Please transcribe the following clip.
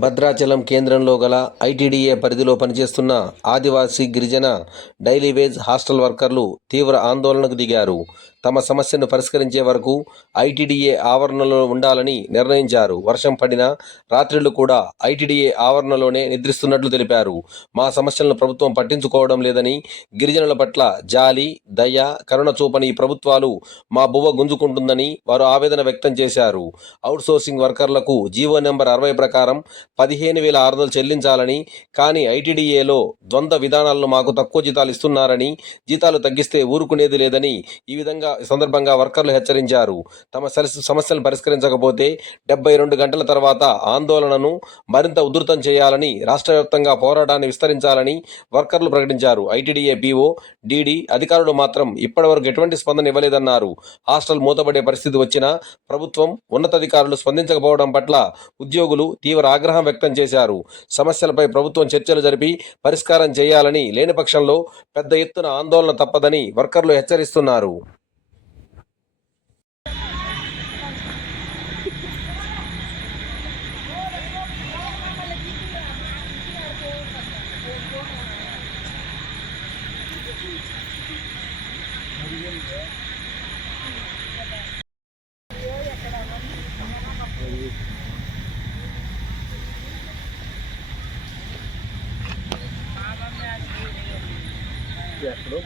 భద్రాచలం కేంద్రంలో గల ఐటీడీఏ పరిధిలో పనిచేస్తున్న ఆదివాసీ గిరిజన డైలీ వేజ్ హాస్టల్ వర్కర్లు తీవ్ర ఆందోళనకు దిగారు. తమ సమస్యను పరిష్కరించే వరకు ఐటీడీఏ ఆవరణలో ఉండాలని నిర్ణయించారు. వర్షం పడిన రాత్రిళ్ళు కూడా ఐటీడీఏ ఆవరణలోనే నిద్రిస్తున్నట్లు తెలిపారు. మా సమస్యలను ప్రభుత్వం పట్టించుకోవడం లేదని గిరిజనుల పట్ల జాలి దయ కరుణ చూపని ప్రభుత్వాలు మా బువ్వ గుంజుకుంటుందని వారు ఆవేదన వ్యక్తం చేశారు. అవుట్సోర్సింగ్ వర్కర్లకు జీవో నెంబర్ అరవై ప్రకారం పదిహేను వేల ఆరు వందలు చెల్లించాలని కానీ ఐటీడీఏలో ద్వంద్వ విధానాలను మాకు తక్కువ జీతాలు ఇస్తున్నారని జీతాలు తగ్గిస్తే ఊరుకునేది లేదని ఈ విధంగా సందర్భంగా వర్కర్లు హెచ్చరించారు. తమ సమస్యలను పరిష్కరించకపోతే డెబ్బై రెండు గంటల తర్వాత ఆందోళనను మరింత ఉధృతం చేయాలని రాష్ట్ర వ్యాప్తంగా పోరాటాన్ని విస్తరించాలని వర్కర్లు ప్రకటించారు. ఐటీడీఏ పీఓ డీడీ అధికారులు మాత్రం ఇప్పటివరకు ఎటువంటి స్పందన ఇవ్వలేదన్నారు. హాస్టల్ మూతపడే పరిస్థితి వచ్చినా ప్రభుత్వం ఉన్నతాధికారులు స్పందించకపోవడం పట్ల ఉద్యోగులు తీవ్ర ఆగ్రహం వ్యక్తం చేశారు. సమస్యలపై ప్రభుత్వం చర్చలు జరిపి పరిష్కారం చేయాలని లేని పక్షంలో పెద్ద ఎత్తున ఆందోళన తప్పదని వర్కర్లు హెచ్చరిస్తున్నారు. que é pro.